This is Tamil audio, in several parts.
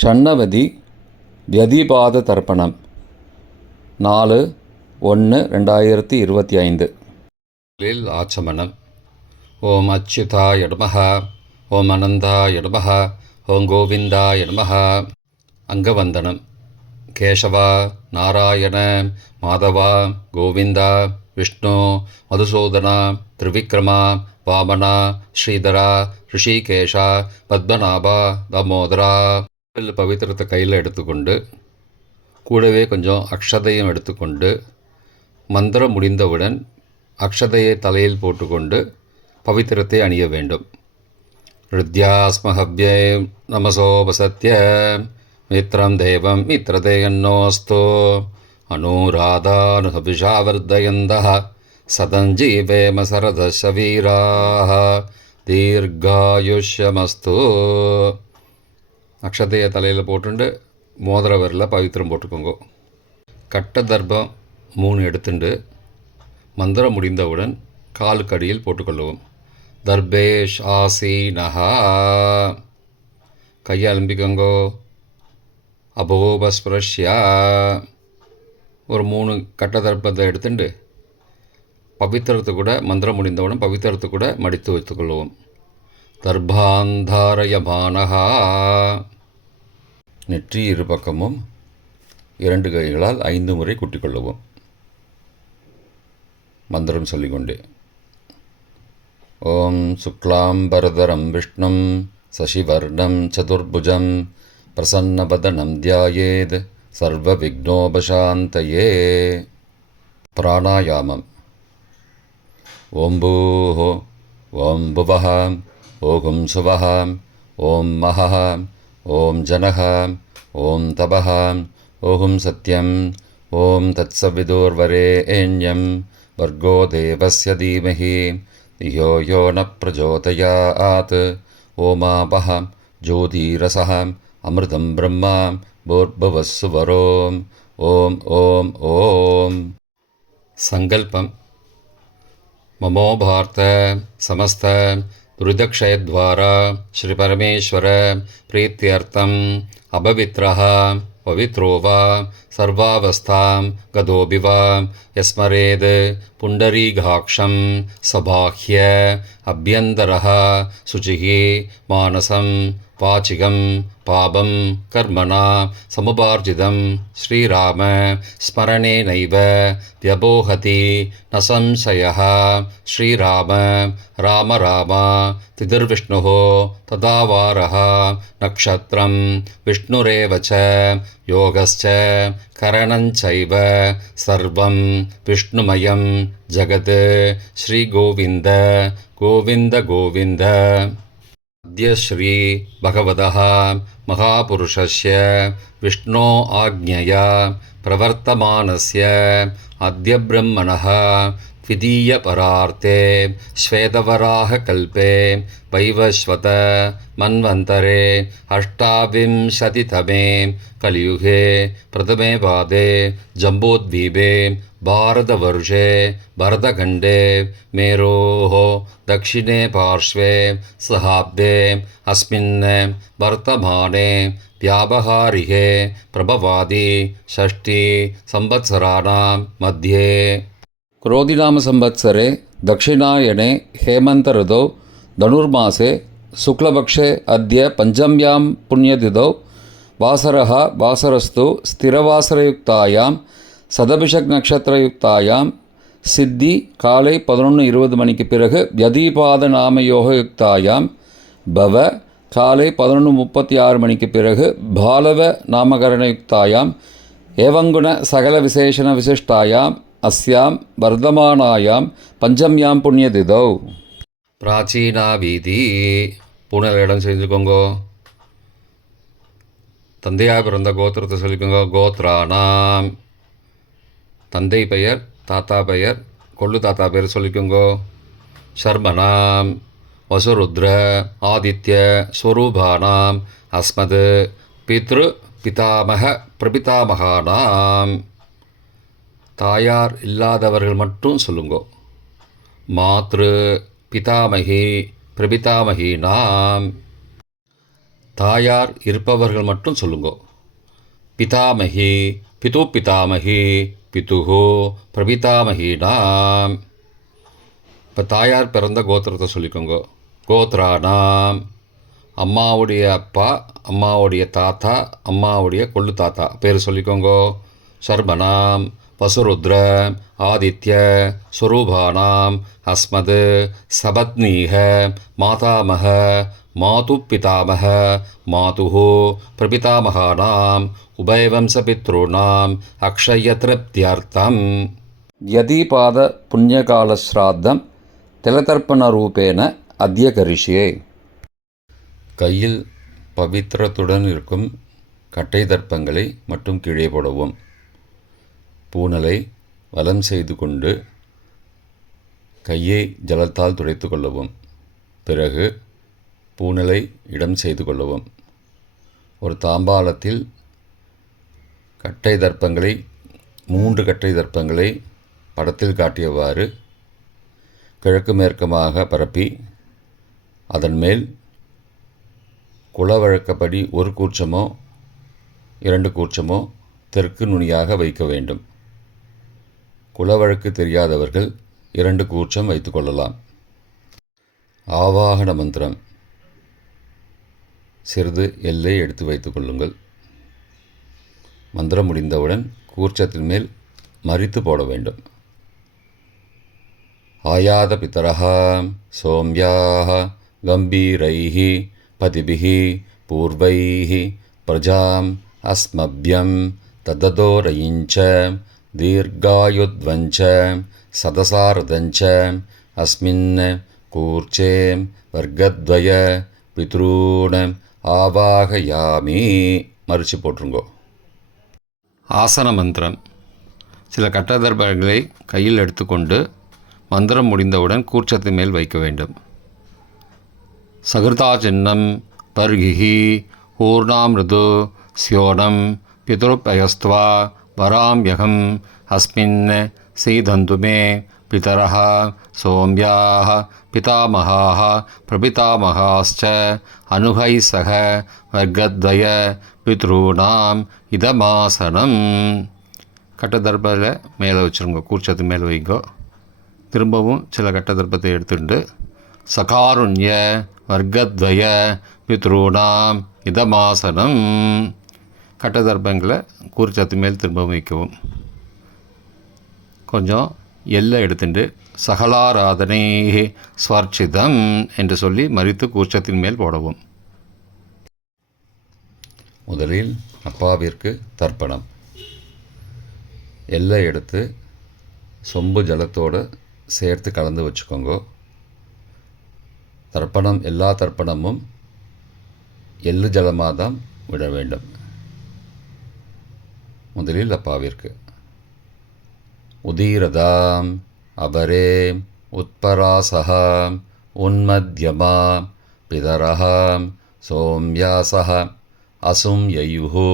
ஷண்ணவதி வியதிபாத தர்ப்பணம் 4/1/2025 ஆச்சமனம். ஓம் அச்சுதாய நமஹ, ஓம் அனந்தாய நமஹ, ஓம் கோவிந்தாய நமஹ. அங்கவந்தனம். கேசவா, நாராயண, மாதவா, கோவிந்தா, விஷ்ணு, மதுசூதனா, திரிவிக்ரமா, வாமனா, ஸ்ரீதரா, ரிஷிகேஷா, பத்மநாபா, தாமோதரா. பவித்திரத்தை கையில் எடுத்துக்கொண்டு கூடவே கொஞ்சம் அக்ஷதையும் எடுத்துக்கொண்டு மந்திரம் முடிந்தவுடன் அக்ஷதையை தலையில் போட்டுக்கொண்டு பவித்திரத்தை அணிய வேண்டும். ருத்யாஸ்மஹவ்யே நமசோபசத்ய மித்ரம் தேவம் மித்ரதேயன்னோஸ்தோ அனுராதானுஹவிஷாவர்தயந்தः சதஞ்சீவேம சரதசவீராः தீர்காயுஷ்யமஸ்து. அக்ஷதையை தலையில் போட்டுண்டு மோதிர விரலில் பவித்திரம் போட்டுக்கோங்க. கட்ட தர்ப்பம் 3 எடுத்துண்டு மந்திரம் முடிந்தவுடன் காலுக்கடியில் போட்டுக்கொள்ளவும். தர்பேஷ் ஆசீனஹா. கையை அலம்பிக்கோங்கோ. அபோபஸ்பிரஷ்யா. ஒரு 3 கட்ட தர்ப்பத்தை எடுத்துட்டு பவித்திரத்தை கூட மந்திரம் முடிந்தவுடன் பவித்திரத்தை கூட மடித்து வைத்துக்கொள்வோம். தர்பாந்தாரயமானஹா. நெற்றி இரு பக்கமும் 2 கைகளால் 5 முறை குட்டிக்கொள்ளவும். மந்திரம் சொல்லிக்கொண்டே. ஓம் சுக்லாம்பரதரம் விஷ்ணும் சசிவர்ணம் சதுர்புஜம் பிரசன்னவதனம் தியாயேத் சர்வ விக்னோபசாந்தயே. பிராணாயாமம். ஓம் பூஹ, ஓம் புவஹ, ஓம் சுவஹ, ஓம் மஹஹ, ஓம் ஜனஹ, ஓம் தபஹ, ஓம் சத்யம், ஓம் தத்சவிதுர்வரேண்யம் வர்கோ தேவஸ்ய தீமஹி தியோ யோ ந பிரச்சோதயாத். ஓமாபஹ ஜோதிரசஹ அமிர்தம் பிரம்மா பூர்புவஸ்ஸுவரோம். ஓம் ஓம் ஓம். சங்கல்பம். மமோபார்த்த சமஸ்த துரிதக்ஷயத்வாரா ஸ்ரீ பரமேஸ்வர பிரீத்தியர்த்தம் அபவித்ரஹ பவித்ரோ வா சர்வாவஸ்தாம் கதோபி வா யஸ்மரேத் புண்டரீகாக்ஷம் சபாஹ்ய அப்யந்தரஹ சுச்சிஹி மானசம் வாச்சிகம் பாபம் கர்மணா சமுபார்ஜிதம் ஸ்ரீராம ஸ்மரணேனைவ வியபோஹதி ந சம்சயः. ஸ்ரீராம ராம ராம திதிர்விஷ்ணுः ததாவாரः நக்ஷத்ரம் விஷ்ணுரேவ ச யோகஸ்ச கரணஞ்சைவ சர்வம் விஷ்ணுமயம் ஜகத். ஸ்ரீகோவிந்த கோவிந்த கோவிந்த. அத்ய ஸ்ரீ பகவதः மகாபுருஷஸ்ய விஷ்ணோ ஆக்ஞயா பிரவர்த்தமானஸ்ய அத்ய பிரம்மணः த்விதீய பரார்த்தே ஸ்வேதவராக கல்பே வைவஸ்வத மன்வந்தரே அஷ்டாவிம்சதிதமே கலியுகே பிரதமே பாதே ஜம்போத்வீபே பாரதவர்ஷே பரதகண்டே மேரோः दक्षिणे पार्श्वे सहाब्दे अस्मिन् वर्तमाने व्यावहारिके प्रभवादि षष्ठी संवत्सराणां मध्ये क्रोधिनाम संवत्सरे दक्षिणायने हेमन्त ऋतौ धनुर्मासे शुक्लपक्षे अद्य पञ्चम्यां पुण्यतिथौ वासरः वासरस्तु स्थिरवासरयुक्तायां सदभिषक् नक्षत्रयुक्तायां சித்தி காலை 11:20 மணிக்கு பிறகு வியதிபாத நாமயோக யுக்தாயாம் பவ காலை 11:36 மணிக்கு பிறகு பாலவ நாமகரண யுக்தாயாம் ஏவங்குண சகல விசேஷண விசிஷ்டாயாம் அஸ்யாம் வர்தமானாயாம் பஞ்சம்யாம் புண்ணியதிதௌ. பிராச்சீனா வீதி. பூனல் இடம் செஞ்சுக்கோங்கோ. தந்தையாக பிறந்த கோத்திரத்தை சொல்லிக்கோங்க. கோத்ரானாம். தந்தை பெயர், தாத்தா பெயர், கொள்ளு தாத்தா பெயர் சொல்லிக்கோங்கோ. சர்மனாம் வசுருத்ர ஆதித்ய ஸ்வரூபானாம் அஸ்மத் பித்ரு பிதாமக பிரபிதாமகானாம். தாயார் இல்லாதவர்கள் மட்டும் சொல்லுங்கோ. மாத்ரு பிதாமகி பிரபிதாமகீனாம். தாயார் இருப்பவர்கள் மட்டும் சொல்லுங்கோ. பிதாமகி, பிது பிதாமகி, பிதுஹோ பிரபிதாமகினாம். இப்போ தாயார் பிறந்த கோத்திரத்தை சொல்லிக்கோங்க. கோத்ரானாம், அம்மாவுடைய அப்பா, அம்மாவுடைய தாத்தா, அம்மாவுடைய கொள்ளு தாத்தா பேர் சொல்லிக்கோங்கோ. சர்மனாம், வசுருத்ர, ஆதித்ய, ஸ்வரூபானாம், அஸ்மத், சபத்னீக, மாதாமக, மாது பிதாமக, மாதுஹோ பிரபிதாமகானாம், உபயவம்சபித்ருணாம் அக்ஷயத்ருப்தியர்த்தம். யதிபாத புண்ணியகாலஸ்ராத்தம் திலதர்ப்பணரூபேன அத்ய கரிஷ்யே. கையில் பவித்திரத்துடன் இருக்கும் கட்டை தர்ப்பங்களை மட்டும் கீழே போடவும். பூனலை வலம் செய்து கொண்டு கையை ஜலத்தால் துடைத்து கொள்ளவும். பிறகு பூனலை இடம் செய்து கொள்ளவும். ஒரு தாம்பாளத்தில் கட்டை தர்ப்பங்களை 3 கட்டை தர்ப்பங்களை படத்தில் காட்டியவாறு கிழக்கு மேற்கமாக பரப்பி அதன் மேல் குலவழக்கப்படி 1 கூர்ச்சமோ 2 கூர்ச்சமோ தெற்கு நுனியாக வைக்க வேண்டும். குலவழக்கு தெரியாதவர்கள் 2 கூர்ச்சம் வைத்து கொள்ளலாம். ஆவாகன மந்திரம். சிறிது எல்லை எடுத்து வைத்து கொள்ளுங்கள். மந்திரம் முடிந்தவுடன் கூர்ச்சத்தின் மேல் மறித்து போட வேண்டும். ஆயாத பிதரஹ சோம்யாஹ கம்பீரைஹி பதிபிஹி பூர்வைஹி பிரஜாம் அஸ்மப்யம் தததோரயிஞ்ச தீர்காயுத்வஞ்ச சதசாரதஞ்ச அஸ்மின் கூர்ச்சே வர்க்கத்வய பித்ரூண ஆவாகயாமி. மறித்து போட்டுருங்கோ. ஆசன மந்திரம். சில கட்டதர்பங்களை கையில் எடுத்துக்கொண்டு மந்திரம் முடிந்தவுடன் கூர்ச்சத்தின் மேல் வைக்க வேண்டும். சகிருதா சின்னம் பர்கிஹி ஊர்ணாமிருது ஸ்யோனம் பிதுருப்பயஸ்துவா வராம்யகம் அஸ்மின் சீதந்துமே பிதரஹ சோம்யாஹ பிதாமகாஹ பிரபிதாமகாஸ்ச அனுகை சக வர்க்கத்வய பித்ரூணாம் இதமாசனம். கட்டதர்பத்தில் மேலே வச்சுருங்க. கூர்ச்சத்து மேலே வைங்கோ. திரும்பவும் சில கட்டதர்ப்பத்தை எடுத்துட்டு சகாருண்ய வர்க்கத்வய பித்ரூணாம் இதமாசனம். கட்டதர்ப்பங்களை கூர்ச்சத்து மேல் திரும்பவும் வைக்கவும். கொஞ்சம் எல்லை எடுத்துட்டு சகலாராதனை ஸ்வர்ச்சிதம் என்று சொல்லி மறித்து கூர்ச்சத்தின் மேல் போடவும். முதலில் அப்பாவிற்கு தர்ப்பணம். எல்லை எடுத்து சொம்பு ஜலத்தோடு சேர்த்து கலந்து வச்சுக்கோங்க. தர்ப்பணம் எல்லா தர்ப்பணமும் எள்ளு ஜலமாக தான் விட வேண்டும். முதலில் அப்பாவிற்கு உதீரதாம் அபரே உத்பராசகாம் உன்மத்யமாம் பிதரஹாம் சோம்யாசஹ அசும் யயுஹோ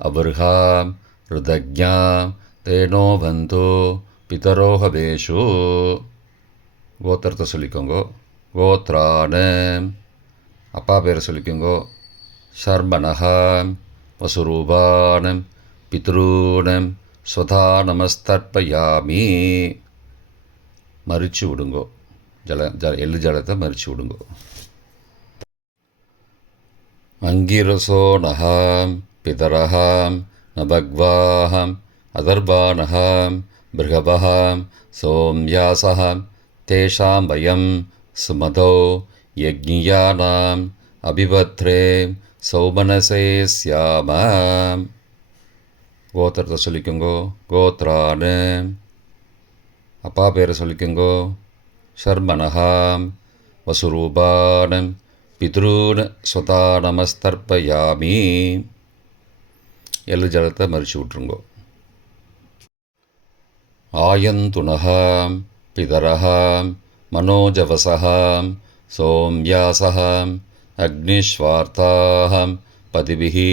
அபர்ஹாம் ருதக்ஞாம் தேனோ பந்தோ பிதரோஹபேஷு. கோத்திரத்தை சொல்லிக்கோங்கோ. கோத்ரான. அப்பா பேரை சொல்லிக்கோங்கோ. சர்மனஹாம் வசுரூபானம் பித்ரூணம் ஸ்வதா நமஸ்தர்ப்பயாமி. மறித்து விடுங்கோ. எள்ளு ஜலத்தை மறித்து விடுங்கோ. அங்கிரசோனஹாம் பிதரஹாம் நபக்வாஹாம் அதர்பானஹாம் பிருகபஹாம் சோம்யாசஹாம் தேஷாம் வயம் சுமதோ யக்ஞியானாம் அபிபத்ரே சௌமனசே ஸ்யாமாம். கோத்திரத்தை சொல்லிக்கோங்கோ. கோத்ரான. அப்பா பேரை சொல்லிக்கோங்கோ. சர்மனஹாம் வசுரூபானம் பித்ரூன ஸ்வதா நமஸ்தர்ப்பயாமி. எள்ளு ஜலத்தை மறித்து விட்ருங்கோ. ஆயந்துனஹாம் பிதரஹாம் மனோஜவசஹாம் சோம்யாசஹாம் அக்னிஸ்வார்த்தாஹாம் பதிபிஹி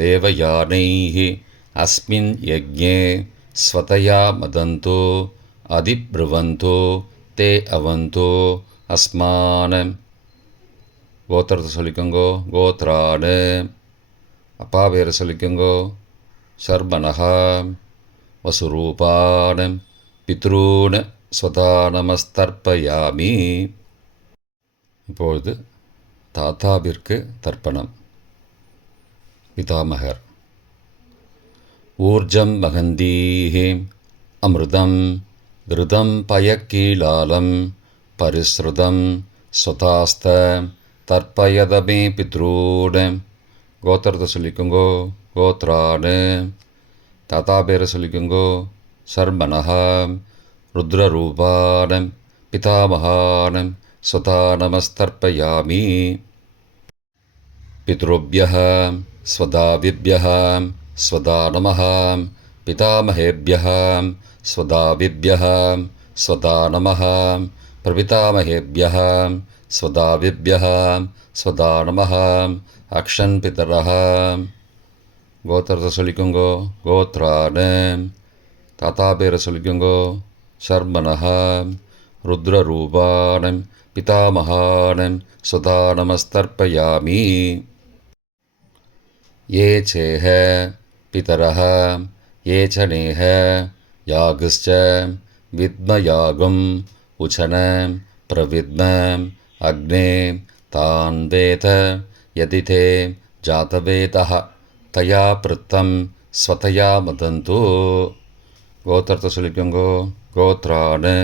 தேவயானைஹி அஸ்மின் யக்ஞே ஸ்வதயா மதந்தோ அதிப்ருவந்தோ தே அவந்தோ அஸ்மானம். கோத்திரத்தை சொல்லிக்கோங்கோ. கோத்ரானு. அப்பா பேரை சொல்லிக்கோங்கோ. சர்மனஹா. வசுரூபான பித்ரூன ஸ்வதா நமஸ்தர்ப்பயாமி. இப்பொழுது தாத்தாவிற்கு தர்ப்பணம். பிதாமகர். ஊர்ஜம் மகந்தீஹி அமிர்தம் கிருதம் பயக்கீலாலம் பரிஸ்ருதம் ஸ்வதாஸ்த தர்ப்பயதமே பித்ரூன. கோத்திரத்தை சொல்லிக்கோங்கோ. கோத்ரானு. தாத்தா பேரை சொல்லிக்கோங்கோ. சர்மனஹா. ருத்ரரூபானம் பிதாமகானம் ஸ்வதா நமஸ்தர்ப்பயாமி. பித்ருभ्यः स्वदाविभ्यः स्वदा नमः. पितामहेभ्यः स्वदाविभ्यः स्वदा नमः. प्रपितामहेभ्यः स्वदाविभ्यः स्वदा नमः. अक्षन् पितरः. கோத்திரத்தை சொல்லிக்கோங்கோ. கோத்ரானு. தாத்தா பேரை சொல்லிக்கோங்கோ. சர்மனஹா. ருத்ரரூபானம் பிதாமகானம் ஸ்வதா நமஸ்தர்ப்பயாமி. ये चेह पितरः ये च नेह यागश्च विद्मयागुम् उचन प्रविद्म अग्ने तान् वेद यदि ते जातवेदः तया पृत्तं स्वतया मदन्तु. கோத்திரத்தை சொல்லிக்கோங்கோ. கோத்ரானு.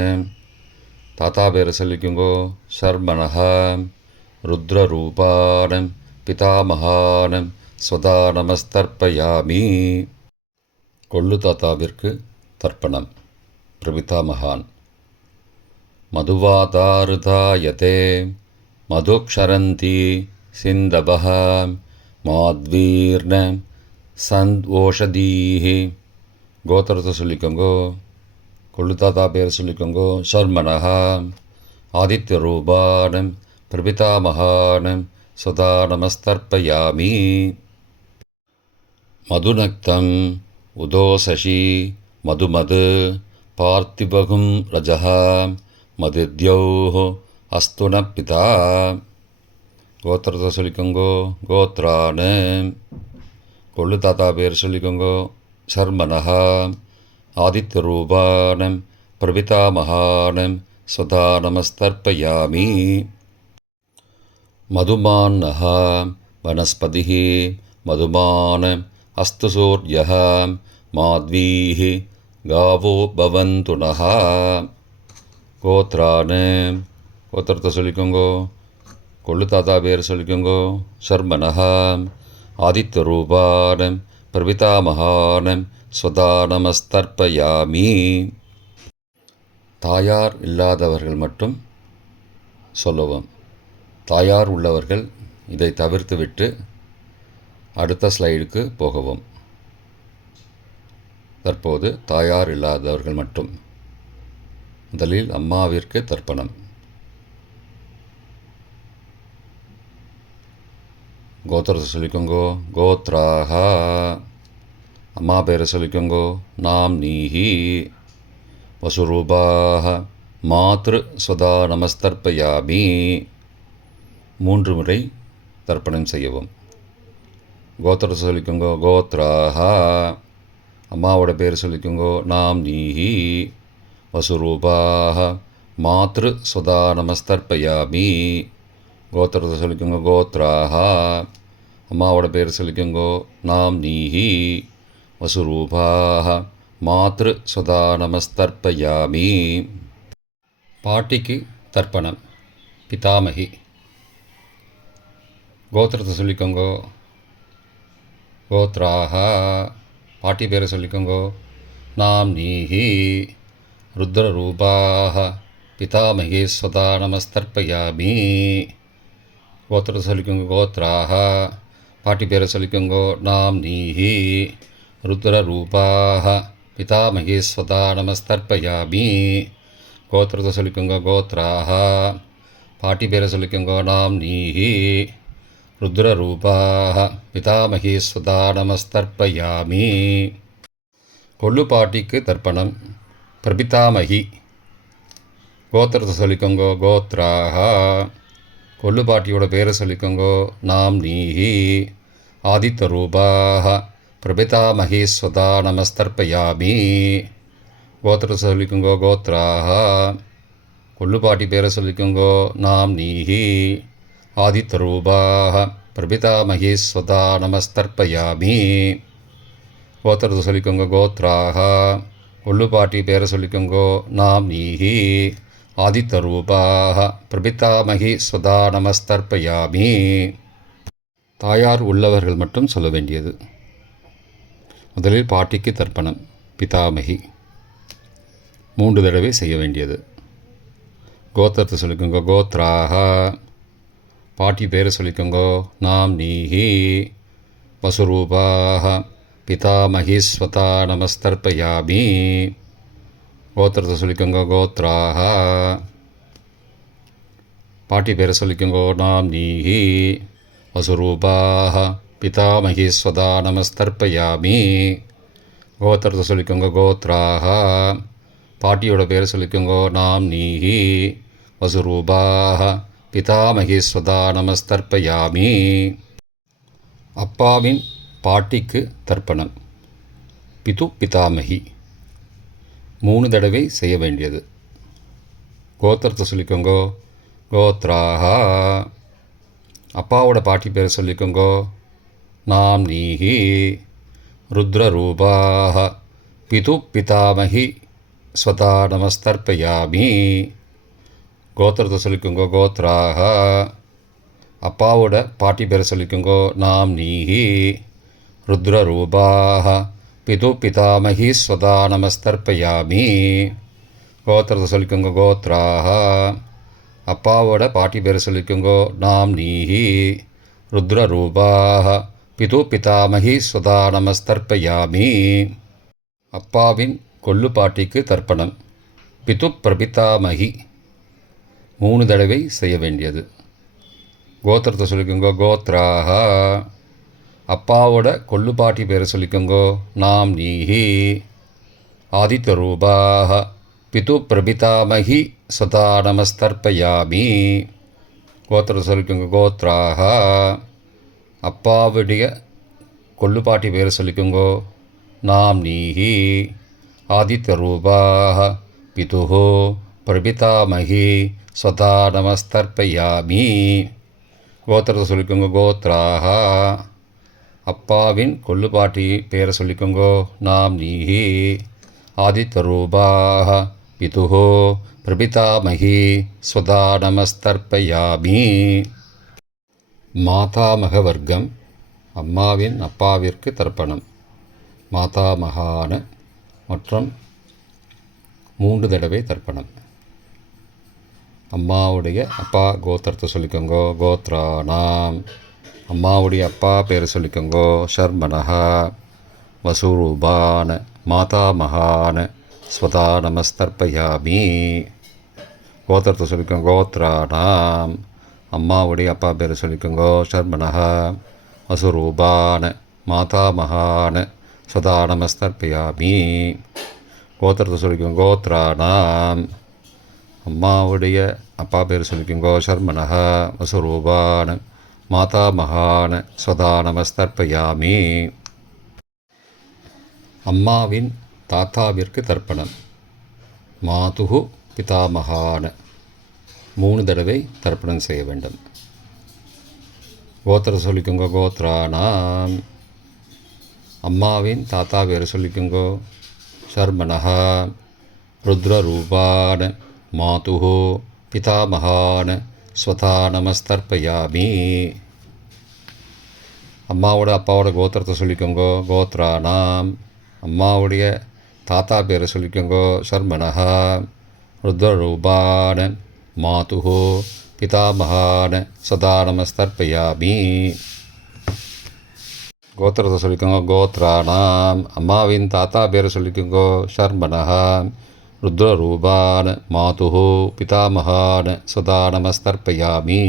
தாத்தா பேரை சொல்லிக்கோங்கோ. சர்மனஹா. ருத்ரரூபானம் பிதாமகானம் ஸ்வதா நமஸ்தர்ப்பயாமி. கொள்ளு தாத்தாவிற்கு தர்ப்பணம். பிரபிதாமகான். மதுவாதாருதாயதே மதுக்ஷரந்தி சிந்தபஹ மாத்வீர்ண சந்த்வோஷதீஹி. கோத்திரத்தை சொல்லிக்கோங்கோ. கொள்ளு தாத்தா பேரை சொல்லிக்கோங்கோ. சர்மனஹா. ஆதித்யரூபானம் பிரபிதாமகானம் ஸ்வதா நமஸ்தர்ப்பயாமி. மதுநக்தம் உதோசசி மதுமது பார்த்திபகும் ரஜः மதித்யௌः அஸ்துன பிதா. கோத்திரத்தை சொல்லிக்கோங்கோ. கோத்ரானு. கொள்ளு தாத்தா பேர் சொல்லிக்கோங்கோ. சர்மனஹா. ஆதித்யரூபானம் பிரபிதாமகானம் ஸ்வதா நமஸ்தர்ப்பயாமி. மதுமான்னः वनस्पतिः मधुमान अस्तु सूर्यः माध्वीः गावो भवन्तु नः. கோத்ரானு. கோத்திரத்தை சொல்லிக்கோங்கோ. கொள்ளு தாத்தா பேர் சொல்லிக்கோங்கோ. சர்மனஹா. ஆதித்யரூபானம் பிரபிதாமகானம் ஸ்வதா நமஸ்தர்ப்பயாமி. தாயார் இல்லாதவர்கள் மட்டும் சொல்லவும். தாயார் உள்ளவர்கள் இதை தவிர்த்துவிட்டு அடுத்த ஸ்லைடுக்கு போகவும். தற்போது தாயார் இல்லாதவர்கள் மட்டும். முதலில் அம்மாவிற்கு தர்ப்பணம். கோத்திரத்தை சொல்லிக்கோங்கோ. கோத்ராஹா. அம்மா பேரை சொல்லிக்கோங்கோ. நாம் நீஹி. வசுரூபாஹ மாத்ரு ஸ்வதா நமஸ்தர்ப்பயாமி. 3 முறை தர்ப்பணம் செய்யவும். கோத்திரத்தை சொல்லிக்கோங்கோ. கோத்ராஹா. அம்மாவோட பேர் சொல்லிக்கோங்கோ. நாம் நீஹி. வசுரூபாஹ மாத்ரு ஸ்வதா நமஸ்தர்ப்பயாமி. கோத்திரத்தை சொல்லிக்கோங்கோ. கோத்ராஹா. அம்மாவோட பேர் சொல்லிக்கோங்கோ. நாம் நீஹி. வசுரூபாஹ மாத்ரு ஸ்வதா நமஸ்தர்ப்பயாமி. பாட்டிக்கு தர்ப்பணம். பிதாமகி. கோத்திரத்தை சொல்லிக்கோங்கோ. கோத்ராஹா. பாட்டி பேரை சொல்லிக்கோங்கோ. நாம் நீஹி. ருத்ரரூபாஹ பிதாமகி ஸ்வதா நமஸ்தர்ப்பயாமி. கோத்திரத்தை சொல்லிக்கோங்கோ. கோத்ராஹா. பாட்டி பேரை சொல்லிக்கோங்கோ. நாம் நீஹி. ருத்ரரூபாஹ பிதாமகி ஸ்வதா நமஸ்தர்ப்பயாமி. கோத்திரத்தை சொல்லிக்கோங்கோ. கோத்ராஹா. பாட்டி பேரை சொல்லிக்கோங்கோ. நாம் நீஹி. ருத்ரரூபாஹ பிதாமகி ஸ்வதா நமஸ்தர்ப்பயாமி. கொள்ளு பாட்டிக்கு தர்ப்பணம். பிரபிதாமகி. கோத்திரத்தை சொல்லிக்கோங்கோ. கோத்ராஹா. கொள்ளு பாட்டியோட பேரை சொல்லிக்கோங்கோ. நாம் நீஹி ஆதித்த ரூபாக பிரபிதா மகேஸ்வதா நமஸ்தர்ப்பயாமி. கோத்திரத்தை சொல்லிக்கோங்கோ. கோத்ராக. கொள்ளு பாட்டி பேரை சொல்லிக்கோங்கோ. நாம் நீஹி ஆதித்த ரூபாக பிரபிதா மகேஸ்வதா நமஸ்தர்ப்பயாமி. கோத்திரத்தை சொல்லிக்கோங்க. கோத்ராக. கொள்ளு பாட்டி பேரை சொல்லிக்கோங்கோ. நாம் நீஹி ஆதித்த ரூபாக பிரபிதாமகி ஸ்வதா நமஸ்தர்ப்பயாமி. தாயார் உள்ளவர்கள் மட்டும் சொல்ல வேண்டியது. முதலில் பாட்டிக்கு தர்ப்பணம். பிதாமகி 3 தடவை செய்ய வேண்டியது. கோத்திரத்தை சொல்லிக்கோங்க. கோத்ராக. பாட்டி பேரை சொல்லிக்கோங்கோ. நாம் நீஹி வசுரூபாக பிதாமகி ஸ்வதா நமஸ்தர்ப்பயாமி. கோத்திரத்தை சொல்லிக்கோங்க. கோத்ராக. பாட்டி பேரை சொல்லிக்கோங்கோ. நாம் நீஹி வசுரூபாக பிதாமகி ஸ்வதா நமஸ்தர்ப்பயாமி. கோத்திரத்தை சொல்லிக்கோங்க. கோத்ராக. பாட்டியோட பேரை சொல்லிக்கோங்கோ. நாம் நீஹி வசுரூபாக பிதாமகி ஸ்வதா நமஸ்தர்ப்பயாமி. அப்பாவின் பாட்டிக்கு தர்ப்பணம். பிது பிதாமகி 3 தடவை செய்ய வேண்டியது. கோத்திரத்தை சொல்லிக்கோங்கோ. கோத்ராக. அப்பாவோட பாட்டி பேரை சொல்லிக்கோங்கோ. நாம் நீஹி ருத்ரரூபாக பிது பிதாமகி ஸ்வதா நமஸ்தர்ப்பயாமி. கோத்திரத்தை சொல்லிக்கோங்கோ. கோத்ராக. அப்பாவோட பாட்டி பேரை சொல்லிக்கோங்கோ. நாம் நீஹி ருத்ரரூபாக பிது பிதாமகி ஸ்வதா நமஸ்தர்ப்பயாமி. கோத்திரத்தை சொல்லிக்கோங்க. கோத்ராக. அப்பாவோட பாட்டி பேரை சொல்லிக்கோங்கோ. நாம் நீஹி ருத்ரரூபாக பிது பிதாமகி ஸ்வதா நமஸ்தர்ப்பயாமி. அப்பாவின் கொள்ளு பாட்டிக்கு தர்ப்பணம். பிது பிரபிதாமகி 3 தடவை செய்ய வேண்டியது. கோத்திரத்தை சொல்லிக்கோங்கோ. கோத்ராக. அப்பாவோட கொள்ளு பாட்டி பேரை சொல்லிக்கோங்கோ. நாம் நீஹி ஆதித்த ரூபாக பிது பிரபிதாமகி ஸ்வதா நமஸ்தர்ப்பயாமி. கோத்திரத்தை சொல்லிக்கோங்க. கோத்ராக. அப்பாவுடைய கொள்ளு பாட்டி பேரை சொல்லிக்கோங்கோ. நாம் நீஹி ஆதித்த ரூபாக பிது பிரபிதாமகி ஸ்வதா நமஸ்தர்ப்பயாமி. கோத்திரத்தை சொல்லிக்கோங்க. கோத்ராக. அப்பாவின் கொள்ளு பாட்டி பேரை சொல்லிக்கோங்கோ. நாம் நீஹி ஆதித்த ரூபாக பிது பிரபிதாமகி ஸ்வதா நமஸ்தர்ப்பயாமி. மாதாமக வர்க்கம். அம்மாவின் அப்பாவிற்கு தர்ப்பணம். மாதாமகான மற்றும் 3 தடவை தர்ப்பணம். அம்மாவுடைய அப்பா கோத்திரத்தை சொல்லிக்கோங்கோ. கோத்ராணாம். அம்மாவுடைய அப்பா பேரை சொல்லிக்கோங்கோ. ஷர்மனஹா வசுரூபான மாதாமகான ஸ்வதா நமஸ்தர்ப்பயாமி. கோத்திரத்தை சொல்லிக்கோங்க. கோத்ராணாம். அம்மாவுடைய அப்பா பேரை சொல்லிக்கோங்கோ. ஷர்மனஹா வசுரூபான மாதாமகான ஸ்வதா நமஸ்தர்ப்பயாமி. கோத்திரத்தை சொல்லிக்கோங்க. கோத்ராணாம். அம்மாவுடைய அப்பா பேர் சொல்லிக்கோங்கோ. ஷர்மனஹா வசுரூபான மாதாமகான ஸ்வதா நமஸ்தர்ப்பயாமி. அம்மாவின் தாத்தாவிற்கு தர்ப்பணம். மாதுகு பிதாமகான 3 தடவை தர்ப்பணம் செய்ய வேண்டும். கோத்திரத்தை சொல்லிக்கோங்க. கோத்ராணாம். அம்மாவின் தாத்தா பேரை சொல்லிக்கோங்கோ. ஷர்மனஹா ருத்ரரூபான மாதுகு பிதாமகான ஸ்வதா நமஸ்தர்ப்பயாமி. அம்மாவோட அப்பாவோட கோத்திரத்தை சொல்லிக்கோங்கோ. கோத்ராணாம். அம்மாவுடைய தாத்தா பேரை சொல்லிக்கோங்கோ. ஷர்மனஹா ருத்ரரூபான மாதுகு பிதாமகான ஸ்வதா நமஸ்தர்ப்பயாமி. கோத்திரத்தை சொல்லிக்கோங்க. கோத்ராணாம். அம்மாவின் தாத்தா பேரை சொல்லிக்கோங்கோ. ஷர்மனஹா ருத்ரரூபான மாதுகு பிதாமகான ஸ்வதா நமஸ்தர்ப்பயாமி.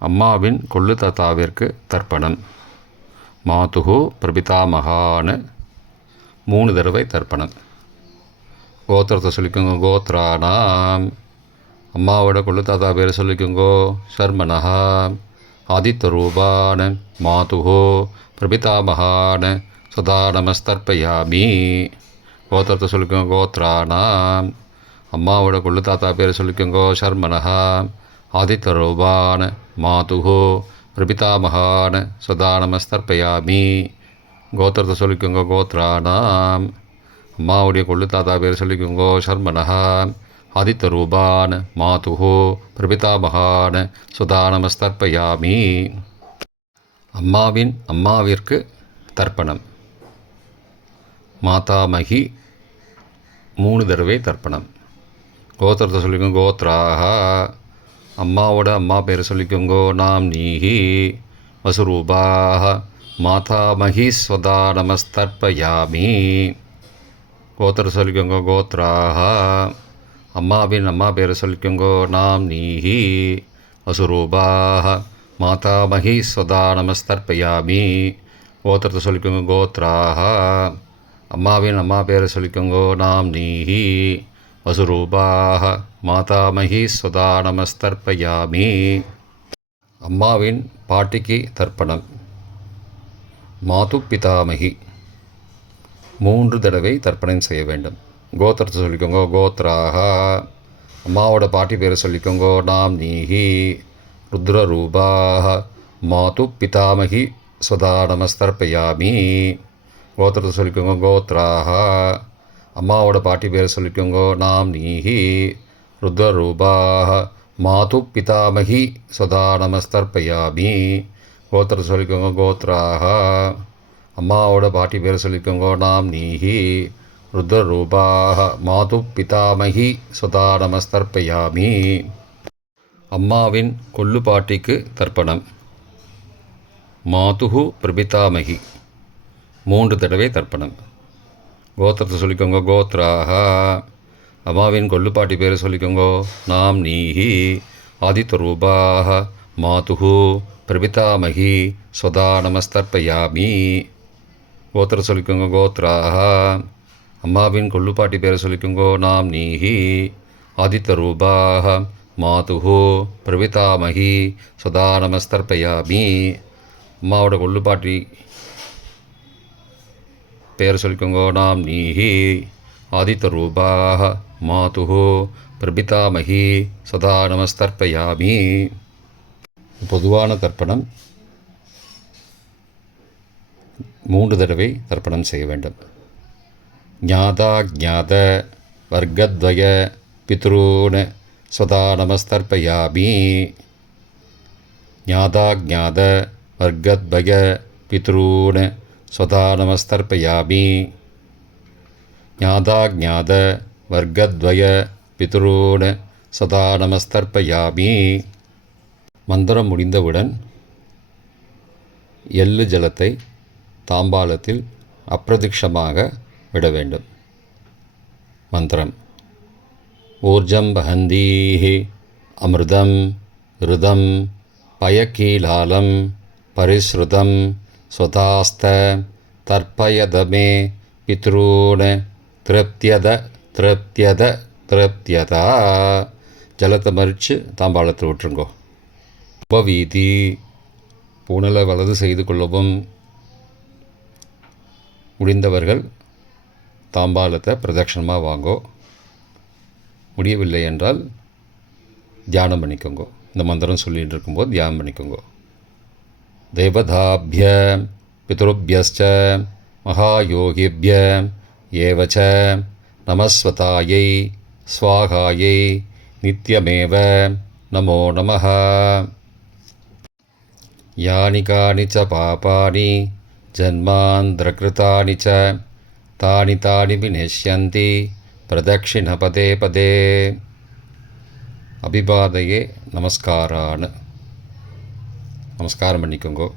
அம்மாவின் கொள்ளு தாத்தாவிற்கு தர்ப்பணம். மாதுகு பிரபிதாமகான 3 தடவை தர்ப்பணம். கோத்திரத்தை சொல்லிக்கோங்க. கோத்ராணாம். அம்மாவோட கொள்ளு தாத்தா பேர் சொல்லிக்கோங்கோ. சர்மனஹா. ஆதித்யரூபான மாதுஹோ பிரபிதாமகான சதா நமஸ்தர்ப்பயாமி. கோத்திரத்தை சொல்லிக்கோங்க. கோத்ரானாம். அம்மாவோட கொள்ளு தாத்தா பேர் சொல்லிக்கோங்கோ. சர்மனஹா. ஆதித்யரூபான மாதுஹோ பிரபிதாமகான சதா நமஸ்தர்ப்பயாமி. கோத்திரத்தை சொல்லிக்கோங்க. கோத்ரானாம். அம்மாவுடைய கொள்ளு தாத்தா பேர் சொல்லிக்கோங்கோ. சர்மனஹா. ஆதித்யரூபான மாதுஹோ பிரபிதாமகான சுதா நமஸ்தர்ப்பயாமி. அம்மாவிற்கு தர்ப்பணம். மாதாமகி 3 தடவை தர்ப்பணம். கோத்திரத்தை சொல்லிக்கோங்க. கோத்ராக. அம்மாவோட அம்மா பேர் சொல்லிக்கோங்கோ. நாம் நீஹி வசுரூபாக மாதாமகி ஸ்வதா நமஸ்தர்ப்பயாமி. கோத்திரத்தை சொல்லிக்கோங்க. கோத்ராக. அம்மாவின் அம்மா பேர் சொல்லிக்கோங்கோ. நாம் நீஹி வசுரூபாக மாதாமகி ஸ்வதா நமஸ்தர்ப்பயாமி. கோத்திரத்தை சொல்லிக்கோங்க. கோத்ராக. அம்மாவின் அம்மா பேரை சொல்லிக்கோங்கோ. நாம் நீஹி வசுரூபாக மாதாமகி ஸ்வதா நமஸ்தர்ப்பயாமி. அம்மாவின் பாட்டிக்கு தர்ப்பணம். மாது பிதாமகி 3 தடவை தர்ப்பணம் செய்ய வேண்டும். கோத்திரத்தை சொல்லிக்கோங்க. கோத்ராக. அம்மாவோட பாட்டி பேரை சொல்லிக்கோங்கோ. நாம் நீஹி ருத்ரரூபாக மாது பிதாமகி ஸ்வதா நமஸ்தர்ப்பயாமி. கோத்திரத்தை சொல்லிக்கோங்க. கோத்ராக. அம்மாவோட பாட்டி பேரை சொல்லிக்கோங்கோ. நாம் நீஹி ருத்ரரூபாக மாது பிதாமகி ஸ்வதா நமஸ்தர்ப்பயாமி. கோத்திரத்தை சொல்லிக்கோங்க. கோத்ராக. அம்மாவோட பாட்டி பேரை சொல்லிக்கோங்கோ. நாம் நீஹி ருத்ரரூபாக மாது பிதாமகி ஸ்வதா நமஸ்தர்ப்பயாமி. அம்மாவின் கொள்ளு பாட்டிக்கு தர்ப்பணம். மாதுஹு பிரபிதாமகி 3 தடவை தர்ப்பணம். கோத்திரத்தை சொல்லிக்கோங்க. கோத்ராக. அம்மாவின் கொள்ளுப்பாட்டி பேரை சொல்லிக்கோங்கோ. நாம் நீஹி ஆதித்யரூபாக மாதுஹு பிரபிதாமகி ஸ்வதா நமஸ்தர்ப்பயாமி. கோத்திரத்தை சொல்லிக்கோங்க. கோத்ராக. அம்மாவின் கொள்ளுப்பாட்டி பேரை சொல்லிக்கோங்கோ. நாம் நீஹி ஆதித்யரூபாக மாதுஹு பிரபிதாமகி ஸ்வதா நமஸ்தர்ப்பயாமி. அம்மாவோட கொள்ளுப்பாட்டி பேர் சொல்லிக்கோங்கோ. நாம் நீஹி ஆதித்யரூபாக மாதுஹு பிரபிதாமகி சதா நமஸ்தர்ப்பயாமி. பொதுவான தர்ப்பணம் 3 தடவை தர்ப்பணம் செய்ய வேண்டும். ஞாதா ஞாத வர்க்கத்வய பித்ரூன் சதா நமஸ்தர்ப்பயாமி. ஞாதா ஞாத வர்க்கத்வய பித்ரூன் சதா நமஸ்தர்ப்பயாமி. ஞாதா ஞாத வர்க்கத்வய பித்ரூன் சதா நமஸ்தர்ப்பயாமி. மந்திரம் முடிந்தவுடன் எள்ளு ஜலத்தை தாம்பாலத்தில் அப்பிரதிக்ஷமாக விட வேண்டும். மந்திரம். ஊர்ஜம் வஹந்தீஹி அமிர்தம் ருதம் பயக்கீலாலம் பரிஸ்ருதம் ஸ்வதாஸ்த தர்ப்பயதமே பித்ரூன் திருப்தியத திருப்தியத திருப்தியதா. ஜலத்தை மறித்து தாம்பாளத்தில் விட்டுருங்கோ. உபவீதி. பூனலை வலது செய்து கொள்ளவும். முடிந்தவர்கள் தாம்பாலத்தை பிரதட்சணமாக வாங்கோ. முடியவில்லை என்றால் தியானம் பண்ணிக்கோங்க. இந்த மந்திரம் சொல்லிகிட்டு இருக்கும்போது தியானம் பண்ணிக்கோங்க. தேவதாபிய பித்ருபியஸ்ச மகாயோகிபிய ஏவச்ச நமஸ்வதாயை ஸ்வாகாயை நித்யமேவ நமோ நமः. யானி கானி ச பாபானி ஜன்மாந்திரகிருதானி ச தானி தானி விநஷ்யந்தி பிரதக்ஷிண பதே பதே. அபிபாதையே நமஸ்காரான்னு நமஸ்காரம் பண்ணிக்கோங்கோ.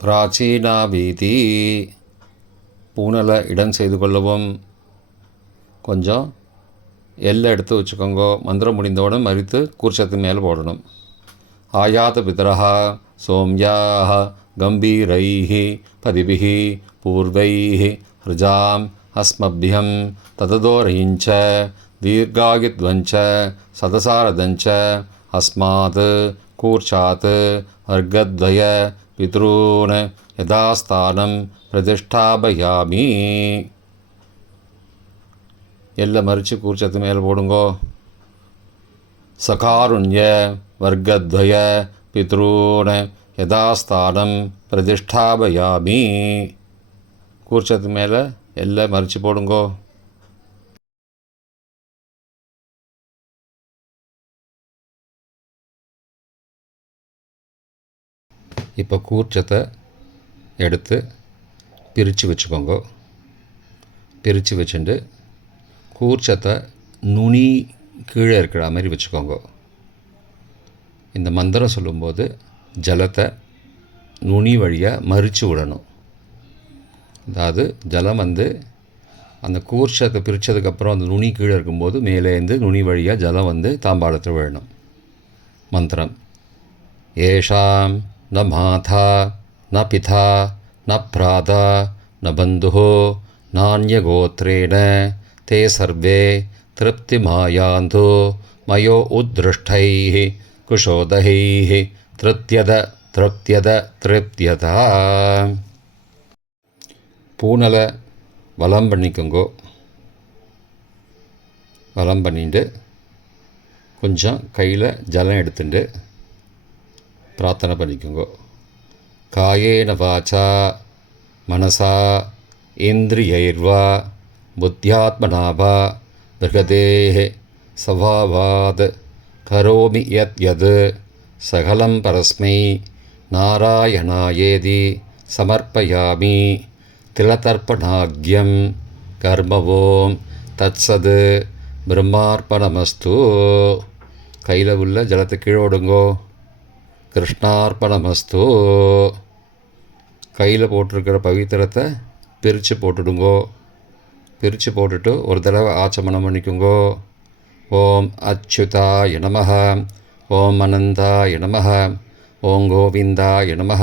பிராச்சீனா வீதி. பூனலை இடம் செய்து கொள்ளவும். கொஞ்சம் எல்லை எடுத்து வச்சுக்கோங்கோ. மந்திரம் முடிந்தவுடன் மறித்து கூர்ச்சத்து மேலே போடணும். ஆயாத பிதரஹா சோம்யாஹ கம்பீரைஹி பதிபிஹி பூர்வைஹி ஹிருஜாம் அஸ்மபியம் தததோரயிஞ்ச दीर्घायुध्वञ्च सदसारदञ्च अस्मात् कूर्चात् वर्गद्वय पितॄन् यथास्थानं प्रतिष्ठापयामि. எல்லை மறித்து கூர்ச்சத்து மேலே போடுங்கோ. சகாருண்ய வர்க்கத்வய பித்ரூன் யதாஸ்தானம் பிரதிஷ்டாபயாமி. கூர்ச்சத்து மேலே எல்லை மறித்து போடுங்கோ. இப்போ கூர்ச்சத்தை எடுத்து பிரித்து வச்சுக்கோங்க. பிரித்து வச்சுட்டு கூர்ச்சத்தை நுனி கீழே இருக்கிற மாதிரி வச்சுக்கோங்க. இந்த மந்திரம் சொல்லும்போது ஜலத்தை நுனி வழியாக மறித்து விடணும். அதாவது ஜலம் அந்த கூர்ச்சத்தை பிரித்ததுக்கப்புறம் அந்த நுனி கீழே இருக்கும்போது மேலேருந்து நுனி வழியாக ஜலம் தாம்பாளத்தில் விழணும். மந்திரம் ஏஷாம் ந மாதா ந பிதா ந பிராதா ந பந்துஹோ நான்யகோத்ரேண ते सर्वे तृप्तिमायान्तो मयो उद्दृष्टैः कुशोदहैः तृप्त्यता. பூனலை வலம் பண்ணிக்கோங்கோ. வலம் பண்ணிட்டு கொஞ்சம் கையில் ஜலம் எடுத்துட்டு பிரார்த்தனை பண்ணிக்கோங்கோ. காயேன வாச்சா மனசா இந்திரியைர்வா புத்தியாத்மனாவா பிருகதேஹ சவாவாத் கரோமி யத் சகலம் பரஸ்மை நாராயணாயேதி சமர்ப்பயாமி. திலதர்ப்பணாக்யம் கர்மவோம் தத்சத் பிரம்மார்ப்பணமஸ்து. கையில் உள்ள ஜலத்தை கீழோடுங்கோ. கிருஷ்ணார்ப்பணமஸ்து. கையில் போட்டிருக்கிற பவித்திரத்தை பிரித்து போட்டுடுங்கோ. பிரித்து போட்டுட்டு ஒரு தடவை ஆச்சமனம் பண்ணிக்கோங்கோ. ஓம் அச்சுதாய நமஹ, ஓம் அனந்தாய நமஹ, ஓம் கோவிந்தாய நமஹ,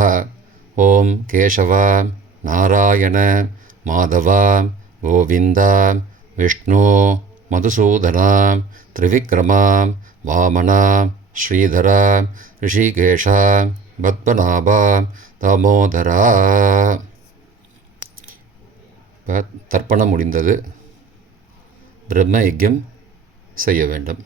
ஓம் கேசவ நாராயண மாதவ கோவிந்த விஷ்ணு மதுசூதன திரிவிக்ரம வாமன ஸ்ரீதர ரிஷிகேஷ பத்மநாப தாமோதரா. தர்ப்பணம் முடிந்தது. பிரம்ம யஜ்யம் செய்ய வேண்டும்.